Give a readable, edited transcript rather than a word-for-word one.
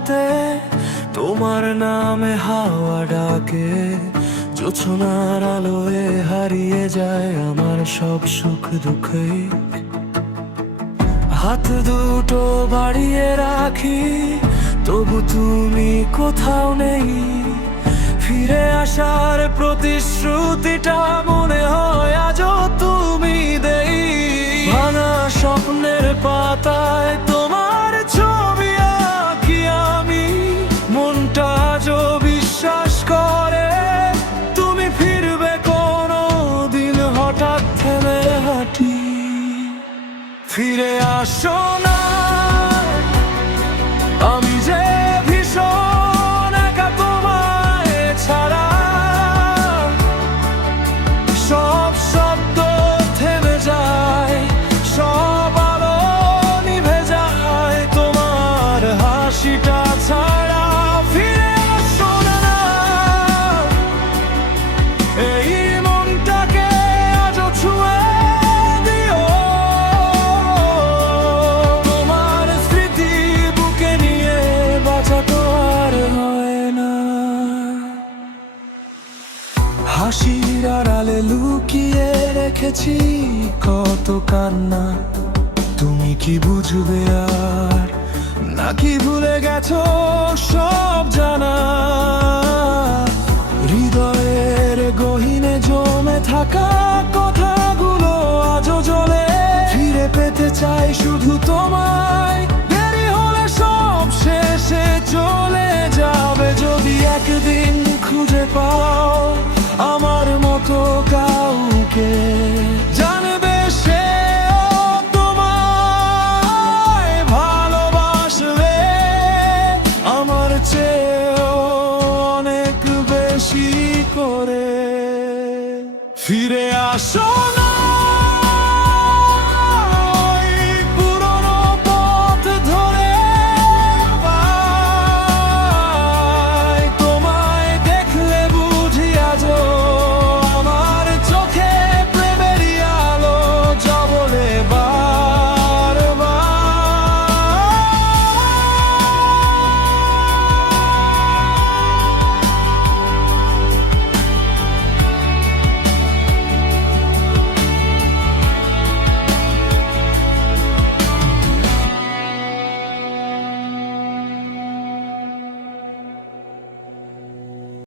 রাতে তোমার নামে হাওয়া ডাকে, জোছনার আলোয় হারিয়ে যায় আমার সব সুখ দুঃখে। হাত দুটো বাড়িয়ে রাখি, তবু তুমি কোথাও নেই। ফিরে আসার প্রতিশ্রুতিটা মনে হয় আজও তুমি দেই। ভাঙা স্বপ্নের পাতায় তোমার ছবি আঁকি আমি, মনটা আজও বিশ্বাস করে তুমি ফিরবে কোনো দিন। হঠাৎ থেমে হাঁটি, ফিরে আসো না। আমি যে ভীষণ একা তোমায় ছাড়া, সব শব্দ থেমে যায়, সব আলো নিভে যায় তোমার হাসিটা ছাড়া। ফিরে আসো না, এই মনটাকে আজও ছুঁয়ে দিও। তোমার স্মৃতি বুকে নিয়ে বাঁচা তো আর হয় না। হাসির আড়ালে লুকিয়ে রেখেছি কত কান্না, তুমি কি বুঝবে আর নাকি ভুলে গেছো সব জানা। হৃদয়ের গহীনে জমে থাকা কথাগুলো আজও জ্বলে, ফিরে পেতে চাই শুধু তোমায়। দেরি হলে সব শেষে চলে যাবে, যদি একদিন খুঁজে পাও আমার মতো কাউকে। জানবে সেও তোমায় ভালোবাসবে, আমার চেয়েও অনেক বেশি করে। ফিরে আসো না।